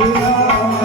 Yeah.